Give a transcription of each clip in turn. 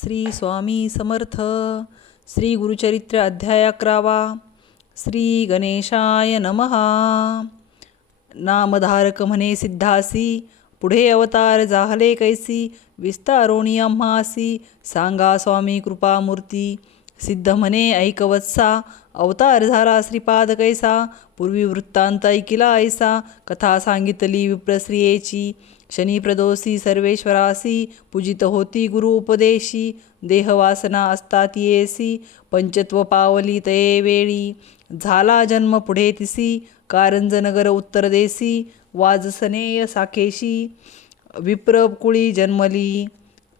श्री स्वामी समर्थ श्री गुरुचरित्र अध्याय अकरावा श्री गणेशाय नमहा नामधारक म्हणे सिद्धासी पुढे अवतार जाहले कैसी विस्तारोणी आम्हासी सांगा स्वामी कृपामूर्ती. सिद्ध म्हणे ऐकवत्सा अवतार झाला श्रीपाद कैसा पूर्वी वृत्तांत ऐकिला ऐसा कथा सांगितली विप्रश्रियेची. शनी प्रदोषी सर्वेश्वरासी पूजित होती गुरु उपदेशी देहवासना असतात येसी पंचत्व पावली तये वेळी झाला जन्म पुढे तिसी कारंजनगर उत्तर देसी वाजसनेय साखेशी विप्रकुळी जन्मली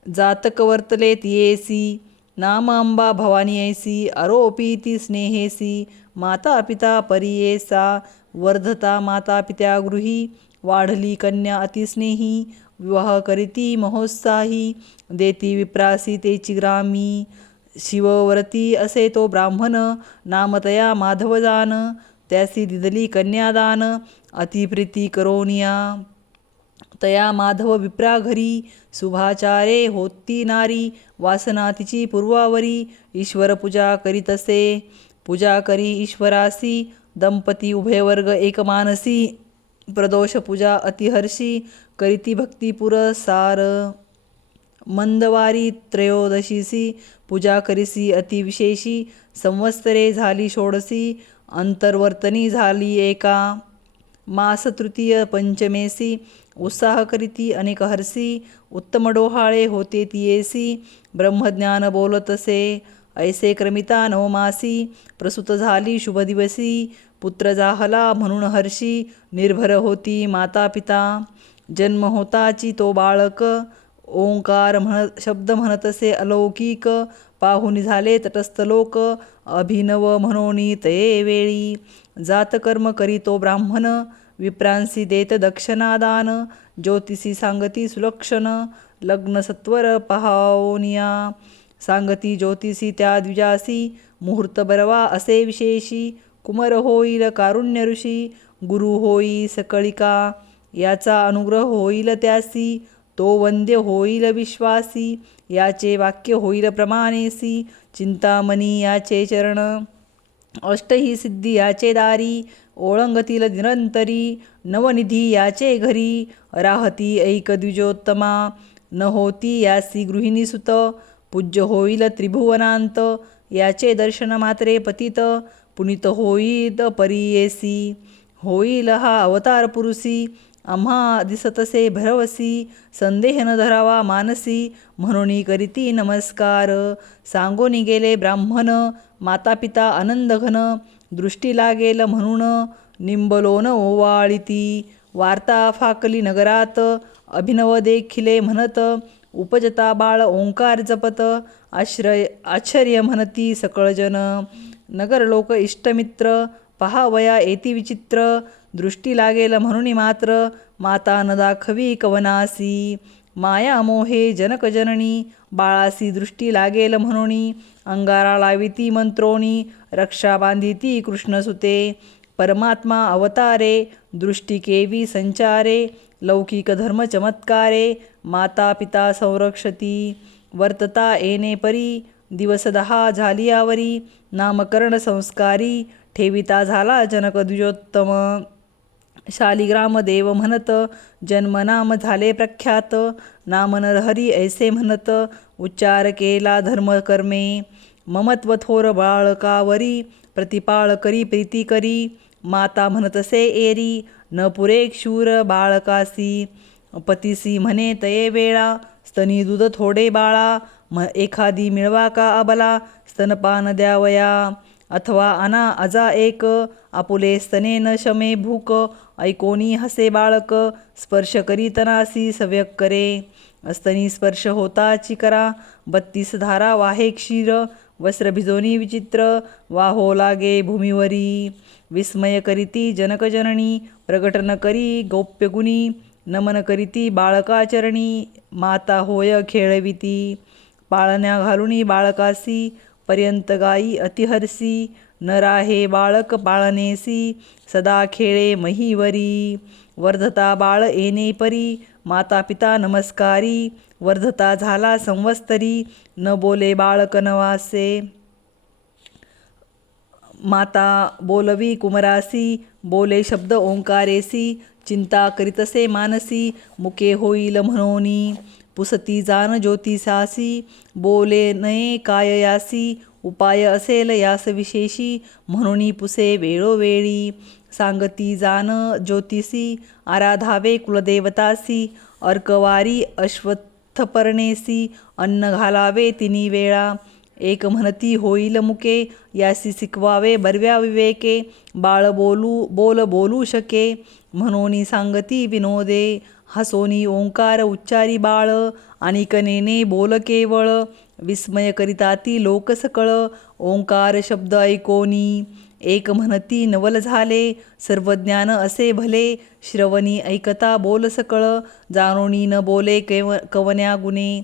जातक वर्तले तियेसी नाम अंबा भवानी ऐसी आरोपी ती स्नेहेसी माता पिता परियेसा वर्धता माता पित्या गृही वाढली कन्या अतिस्नेही विवाह करीती महोत्साही देती विप्रासी तेची ग्रामी शिवव्रती असे तो ब्राह्मण नामतया माधवजान त्यासी दिदली कन्यादान अतिप्रीती करोनिया. तया माधव विप्रा घरी शुभाचारे होती नारी वासना तिची पूर्वावरी ईश्वर पूजा करीत असे. पूजा करी ईश्वरासी दंपती उभयवर्ग एकमानसी. प्रदोष पूजा अतिहर्षी करीती भक्ती सार मंदवारी त्रयोदशीसी पूजा करीसी अतिविशेषी संवत्सरे झाली षोडसी अंतर्वर्तनी झाली एका। मास तृतीय पंचमेसी उत्साह करीती अनेक हरसी उत्तम डोहाळे होते तियेसी ब्रह्मज्ञान बोलतसे ऐसे क्रमिता नवमासी प्रसूत झाली शुभ दिवसी पुत्र जाहला म्हणून हर्षी निर्भर होती. माता पिता जन्म होताची तो बाळक. ओंकार म्हण शब्द म्हणतसे अलौकिक. पाहुनी झाले तटस्थ लोक. अभिनव म्हणोनी ते वेळी. जातकर्म करी तो ब्राह्मण. विप्रांसी देत दक्षिणादान. ज्योतिषी सांगती सुलक्षण. लग्न सत्वर पहावनिया सांगती ज्योतिषी त्या द्विजासी. मुहूर्त बरवा असे विशेषी. कुमर होईल कारुण्य ऋषी गुरु होई सकळिका याचा अनुग्रह होईल त्यासी तो वंद्य होईल विश्वासी याचे वाक्य होईल प्रमाणेसी चिंतामणी याचे चरण अष्ट ही सिद्धी याचे दारी ओळंगतील निरंतरी नवनिधी याचे घरी राहती ऐक द्विजोत्तमा न होती यासी गृहिणी सुत पूज्य होईल त्रिभुवनांत याचे दर्शन मात्रे पतित पुनित होईत परियेसी होईल हा अवतार पुरुषी आम्हा दिसतसे भरवसी संदेह न धरावा मानसी म्हणून करीती नमस्कार. सांगोनी गेले ब्राह्मण माता पिता आनंद घन दृष्टी लागेल म्हणून निंबलोन ओवाळीती. वार्ता फाकली नगरात अभिनव देखिले म्हणत उपजता बाळ ओंकार जपत आश्रय आश्चर्य म्हणती सकळजन. नगर लोक इष्टमित्र पहावया येती विचित्र दृष्टी लागेल म्हणून मात्र माता न दाखवी कवनासी. माया मोहे जनकजननी बाळासी दृष्टी लागेल म्हणून अंगारा लाविती मंत्रोणी रक्षा बांधिती कृष्णसुते परमात्मा अवतारे दृष्टी केवी संचारे लौकिक धर्म चमत्कारे माता पिता संरक्षती. वर्तता येणे परी दिवस दहा झालियावरी नामकरण संस्कारी ठेविता झाला जनकद्विजोत्तम. शालिग्राम देव म्हणत जन्मनाम झाले प्रख्यात. नाम नरहरी ऐसे म्हणत उच्चार केला धर्मकर्मे. ममत्व थोर बाळकावरी प्रतिपाळ करी प्रीती करी. माता म्हणतसे एरी न पुरे शूर बाळकासी. पतीसी म्हणे तये वेळा स्तनी दूध थोडे बाळा. म एखादी मिळवा का अबला? स्तनपान द्यावया. अथवा अना अजा एक. आपुले स्तने न शमे भूक. ऐकोनी हसे बाळक. स्पर्श करी तनासी सव्यक करे. स्तनी स्पर्श होता चिकरा. बत्तीस धारा वाहे क्षीर. वस्त्र भिजोनी विचित्र. वाहो लागे भूमीवरी. विस्मय करीती जनकजननी प्रगटन करी गौप्यगुणी. नमन करीती बाळकाचरणी. माता होय खेळविती. पाळण्या घालुणी बाळकासी पर्यंत गायी अतिहरसी न राहे बाळक पाळणेसी सदा खेळे महीवरी. वर्धता बाळ येणे परी माता पिता नमस्कारी वर्धता झाला संवस्तरी न बोले बाळक नवासे. माता बोलवी कुमरासी बोले शब्द ओंकारेसी चिंता करीतसे मानसी मुके होईल म्हणोनी. पुसती जान ज्योतिषासी बोले नये काय यासी उपाय असेल यास विशेषी म्हणून पुसे वेळोवेळी. सांगती जान ज्योतिषी आराधावे कुलदेवतासी अर्कवारी अश्वत्थपर्णेसी अन्न घालावे तिनी वेळा. एक म्हणती होईल मुके यासी शिकवावे बरव्या विवेके बाळ बोलू बोल बोलू शके म्हणून सांगती विनोदे. हसोनी ओंकार उच्चारी बाळ आणि कनेने बोल केवळ विस्मय करिता ती लोक सकळ ओंकार शब्द ऐकोनी. एक म्हणती नवल झाले सर्वज्ञान असे भले श्रवणी ऐकता बोल सकळ जाणोनी न बोले केव कवन्या गुणे.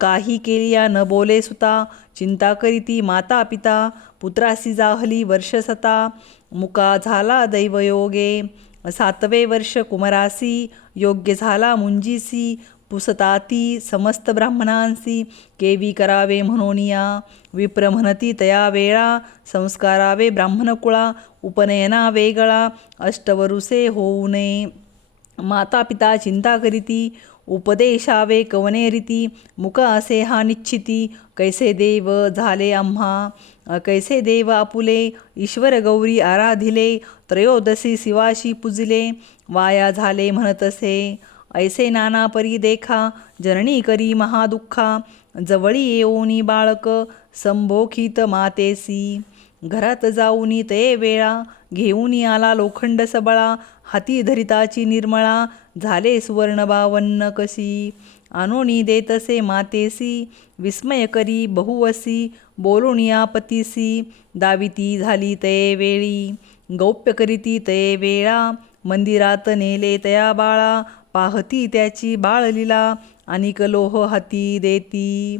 काही केलिया न बोले सुता चिंता करीती माता पिता पुत्रासी जाहली वर्ष सता. मुका झाला दैवयोगे सातवे वर्ष कुमरासी योग्य झाला मुंजीसी पुसताती समस्त ब्राह्मणांसी. केवी करावे म्हणोनिया विप्र म्हणती तया वेळा संस्कारावे ब्राह्मणकुळा उपनयना वेगळा अष्टवरुसे होऊ नये माता पिता चिंता करीती उपदेशावे कवने रीती मुक असे हा निश्चिती कैसे देव झाले आम्हा कैसे देव आपुले ईश्वर गौरी आराधिले त्रयोदशी शिवाशी पूजिले वाया झाले म्हणतसे ऐसे नाना परी देखा जननी करी महादुःखा जवळी येऊनी बाळक संभोखित मातेसी. घरात जाऊनी ते वेळा घेऊन आला लोखंड सबळा हाती धरिताची निर्मळा झाले सुवर्ण बावन्न कशी? आणोनी देतसे मातेसी विस्मय करी बहुवसी बोलून या पतीसी दाविती झाली ते वेळी गौप्य करीती ते वेळा मंदिरात नेले तया बाळा पाहती त्याची बाळलीला आणि लोह हाती देती.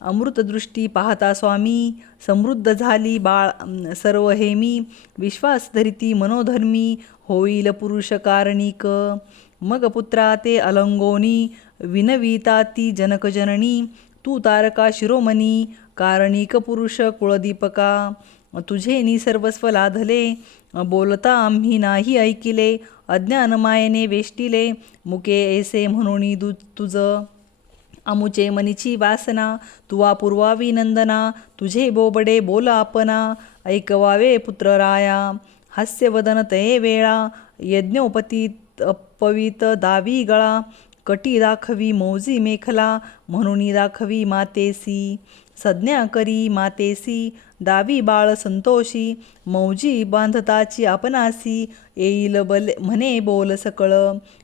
अमृतदृष्टी पाहता स्वामी समृद्ध झाली बाळ सर्व हेमी विश्वास धरिती मनोधर्मी होईल पुरुष कारणिक. मग पुत्रा ते अलंगोनी विनविता ती जनकजननी तू तारका शिरोमणी कारणिक पुरुष कुळदीपका. तुझे सर्वस्व लाधले बोलता आम्ही नाही ऐकिले अज्ञान मायेने वेष्टिले मुके ऐसे म्हणून दु तुझं. अमुचे मनीची वासना तुवा पुरवावी नंदना तुझे बोबडे बोल आपना ऐकवावे पुत्र राया हास्यवदन तये वेळा यज्ञोपतीत पवित दावी गळा कटी दाखवी मौजी मेखला म्हणून दाखवी मातेसी संज्ञा करी मातेसी दावी बाळ संतोषी मौजी बांधताची आपणासी येईल बल म्हणे बोल सकळ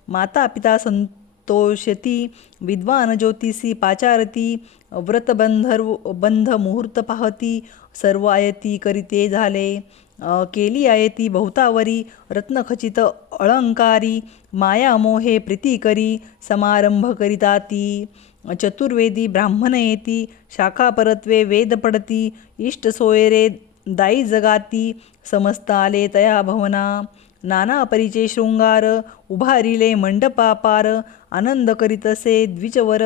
माता पिता संत तोषती विद्वान ज्योतिषी पाचारती व्रतबंधर्व बंध मुहूर्त पाहती सर्व आयती करीते झाले. केली आयती बहुतावरी रत्नखचित अलंकारी मायामोहे प्रीती करी समारंभ करिता ती चतुर्वेदी ब्राह्मण येती शाखा परत्वे वेद पडती इष्ट सोयरे दाई जगाती समस्त आले तया भवना. नाना परिचे शृंगार उभारिले मंडपापार आनंद करीतसे द्विजवर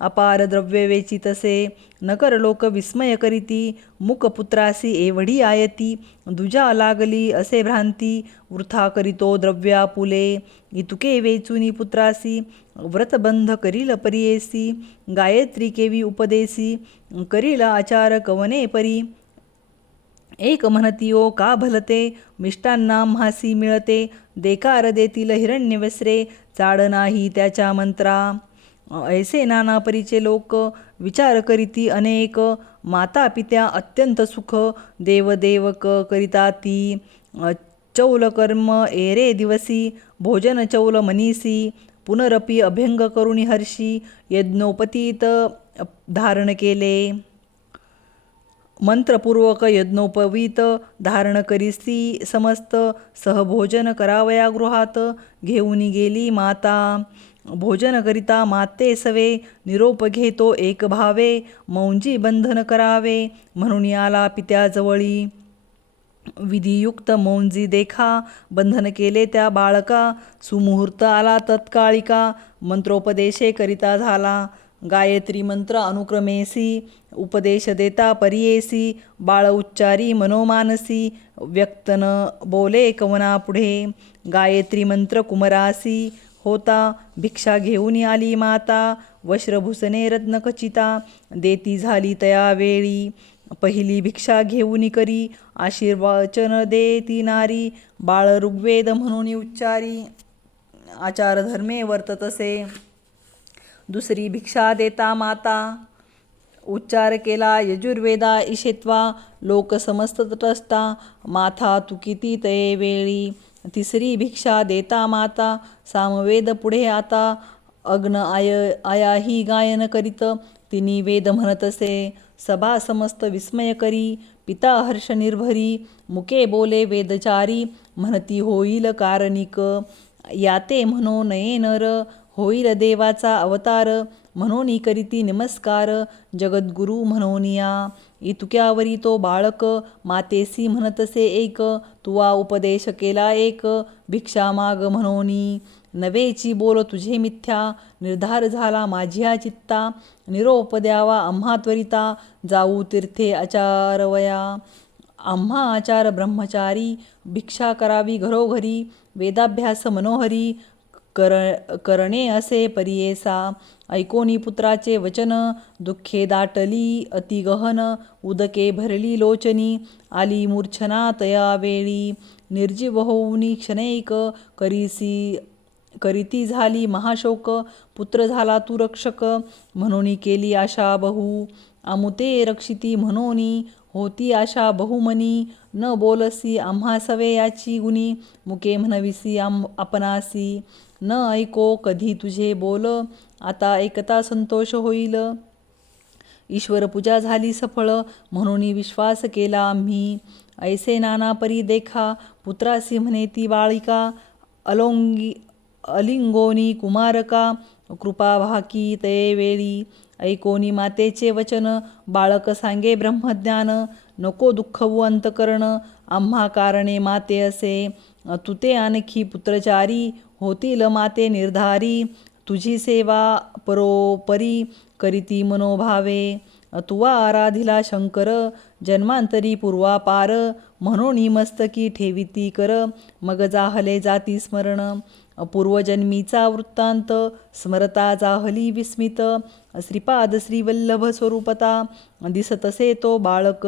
अपार द्रव्य वेचितसे नकर लोक विस्मय करीती मुकपुत्रासी एवढी आयती दुजा लागली असे भ्रांती वृथा करीतो द्रव्या पुले इतुके वेचुनी पुत्रासी व्रतबंध करील परियेसी गायत्री केवी उपदेसी करील आचार कवने परी एक म्हणतियो का भलते? मिष्टांना म्हासी मिळते. देकार देतील हिरण्यवस्त्रे चाड नाही त्याच्या मंत्रा. ऐसे नाना परीचे लोक विचार करीती अनेक. माता पित्या अत्यंत सुख. देवदेवक करिता ती चौल कर्म एरे दिवसी. भोजन चौल मनीसी. पुनरपी अभ्यंग करुणी हर्षी. यज्ञोपतीत धारण केले. मंत्रपूर्वक यज्ञोपवीत धारण करीसी समस्त सहभोजन करावया गृहात घेऊन गेली माता. भोजन करिता माते सवे निरोप घेतो एक भावे मौंजी बंधन करावे म्हणून आला पित्याजवळी. विधियुक्त मौंजी देखा बंधन केले त्या बाळका सुमुहूर्त आला तत्काळिका मंत्रोपदेशे करिता झाला. गायत्री मंत्र अनुक्रमेसी उपदेश देता परियेसी बाळ उच्चारी मनोमानसी व्यक्त न बोले कवना पुढे गायत्री मंत्र कुमरासी होता भिक्षा घेऊन आली माता वस्त्रभूषणे रत्नखचिता देती झाली तया वेळी पहिली भिक्षा घेऊन करी आशीर्वचन देती नारी बाळ ऋग्वेद म्हणून उच्चारी आचारधर्मे वर्ततसे. दुसरी भिक्षा देता माता. उच्चार केला यजुर्वेदा इशेत्वा लोक समस्त तटस्था. माथा तू किती तये वेळी. तिसरी भिक्षा देता माता. सामवेद पुढे आता. अग्न आय आयाही गायन करीत. तिनी वेद म्हणतसे सभा समस्त विस्मय करी. पिता हर्ष निर्भरी. मुके बोले वेदचारी. म्हणती होईल कारणिक. याते म्हणो नये नर होईल देवाचा अवतार म्हणून करीती नमस्कार जगद्गुरु म्हणोनिया. इतुक्यावरी तो बाळक मातेसी म्हणतसे एक तुवा उपदेश केला एक भिक्षा माग म्हणोनी. नवेची बोल तुझे मिथ्या निर्धार झाला माझ्या चित्ता निरोप द्यावा आम्हा त्वरिता जाऊ तीर्थे आचारवया. आम्हा आचार ब्रह्मचारी भिक्षा करावी घरोघरी वेदाभ्यास मनोहरी कर करणे असे परियेसा ऐकोनी पुत्राचे वचन दुःखे दाटली अतिगहन उदके भरली लोचनी आली मूर्छना तया वेळी. निर्जीव होऊनी क्षणैक करीसी करीती झाली महाशोक पुत्र झाला तू रक्षक म्हणून केली आशा बहु. अमुते रक्षिती म्हणून होती आशा बहुमनी. न बोलसी आम्हा सवे याची गुणी मुके म्हणविसी आम आपणासी. न ऐको कधी तुझे बोल आता ऐकता संतोष होईल. ईश्वर पूजा झाली सफळ म्हणून विश्वास केला आम्ही ऐसे नाना परी देखा पुत्रासी म्हणे ती बाळिका. अलोंगी अलिंगोनी कुमारका कृपा भाकी ते वेळी. ऐकोनी मातेचे वचन बाळक सांगे ब्रह्मज्ञान. नको दुःखवू अंतकरण आम्हा कारणे माते असे. तुते आणखी पुत्रचारी होतील माते निर्धारी तुझी सेवा परोपरी करीती मनोभावे. तुवा आराधिला शंकर जन्मांतरी पूर्वापार म्हणून मस्तकी ठेविती कर मग जाहले जाती स्मरण. पूर्वजन्मीचा वृत्तांत स्मरता जाहली विस्मित श्रीपाद श्रीवल्लभ स्वरूपता दिसतसे तो बाळक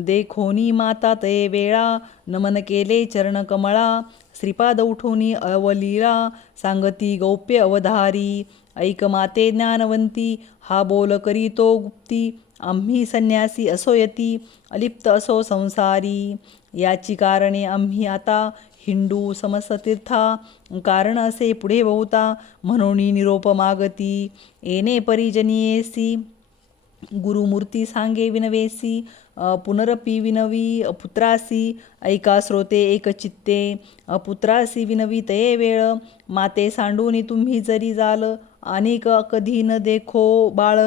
देखोनी माता तये वेळा नमन केले चरणकमळा श्रीपाद उठोनी अवलीला सांगती गौप्य अवधारी ऐक माते ज्ञानवंती हा बोल करी तो गुप्ती आम्ही संन्यासी असो यती अलिप्त असो संसारी याची कारणे आम्ही आता हिंदू समसतीर्था कारण असे पुढे बहुता म्हणून निरोप मागती येणे परिजनीयेसी गुरुमूर्ती सांगे विनवेसी पुनरपी विनवी पुत्रासी ऐका श्रोते एकचित्ते पुत्रासी विनवी तये वेळ माते सांडूनी तुम्ही जरी जाल अनेक कधी न देखो बाळ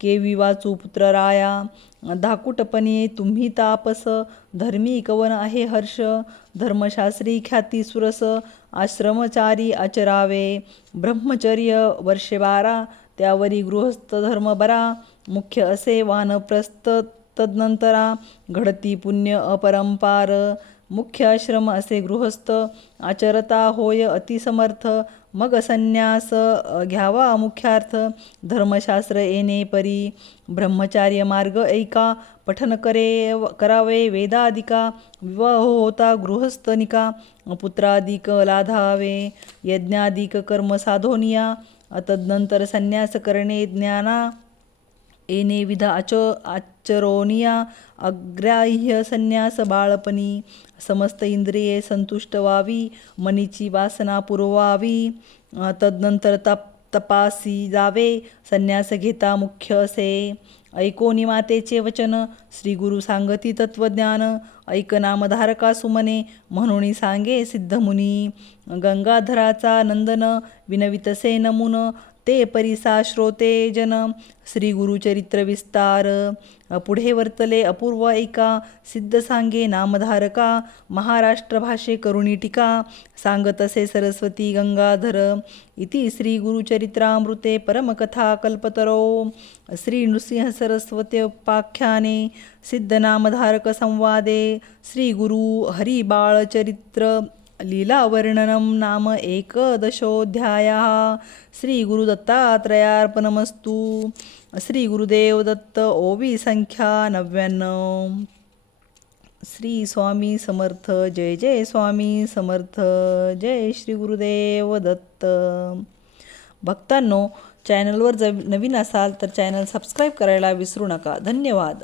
केवी वाचू पुत्र राया. धाकुटपणे तुम्ही तापस धर्मी कवन आहे हर्ष. धर्मशास्त्री ख्याती सुरस आश्रमचारी आचरावे ब्रह्मचर्य वर्षे बारा त्यावरी गृहस्थ धर्म बरा. मुख्य असे वानप्रस्थ तदनंतरा घडती पुण्य अपरंपार. मुख्य आश्रम असे गृहस्थ आचरता होय अतिसमर्थ मग संन्यास घ्यावा मुख्यार्थ धर्मशास्त्र येणे परी ब्रह्मचार्य मार्ग ऐका पठन करे करावे वेदाधिका विवाह होता गृहस्थनिका पुत्रादिक लाधावे यज्ञादिक कर्म साधोनिया तदनंतर संन्यास करणे ज्ञाना येणे विध आच चरोनिया अग्राह्य संन्यास बाळपणी समस्त इंद्रिये संतुष्ट व्हावी मनीची वासना पुरवावी. तदनंतर तप तपासी जावे संन्यास घेता मुख्य असे. ऐकोनी मातेचे वचन श्री गुरु सांगती तत्वज्ञान ऐक नामधारका सुमने म्हणून सांगे सिद्धमुनी गंगाधराचा नंदन विनवितसे नमुन ते परिसा श्रोते जन श्री गुरुचरित्र विस्तार. पुढे वर्तले अपूर्व एका सिद्ध सांगे नामधारका महाराष्ट्र भाषे करुणी टीका सांगतसे सरस्वती गंगाधर. इति श्री गुरुचरित्रामृते परमकथा कल्पतरो. श्री नृसिंह सरस्वत्योपाख्याने सिद्धनामधारक संवादे श्री गुरु हरिबाळचरित्र लीलावर्णनं नाम एकदशोऽध्यायः। श्रीगुरुदत्तात्रयार्पणमस्तु श्री गुरुदेव दत्त ओवी संख्या नव्याण्णव। श्री स्वामी समर्थ जय जय स्वामी समर्थ जय श्री गुरुदेव दत्त। भक्तांनो चॅनलवर जर नवीन असाल तर चॅनल सबस्क्राईब करायला विसरू नका. धन्यवाद.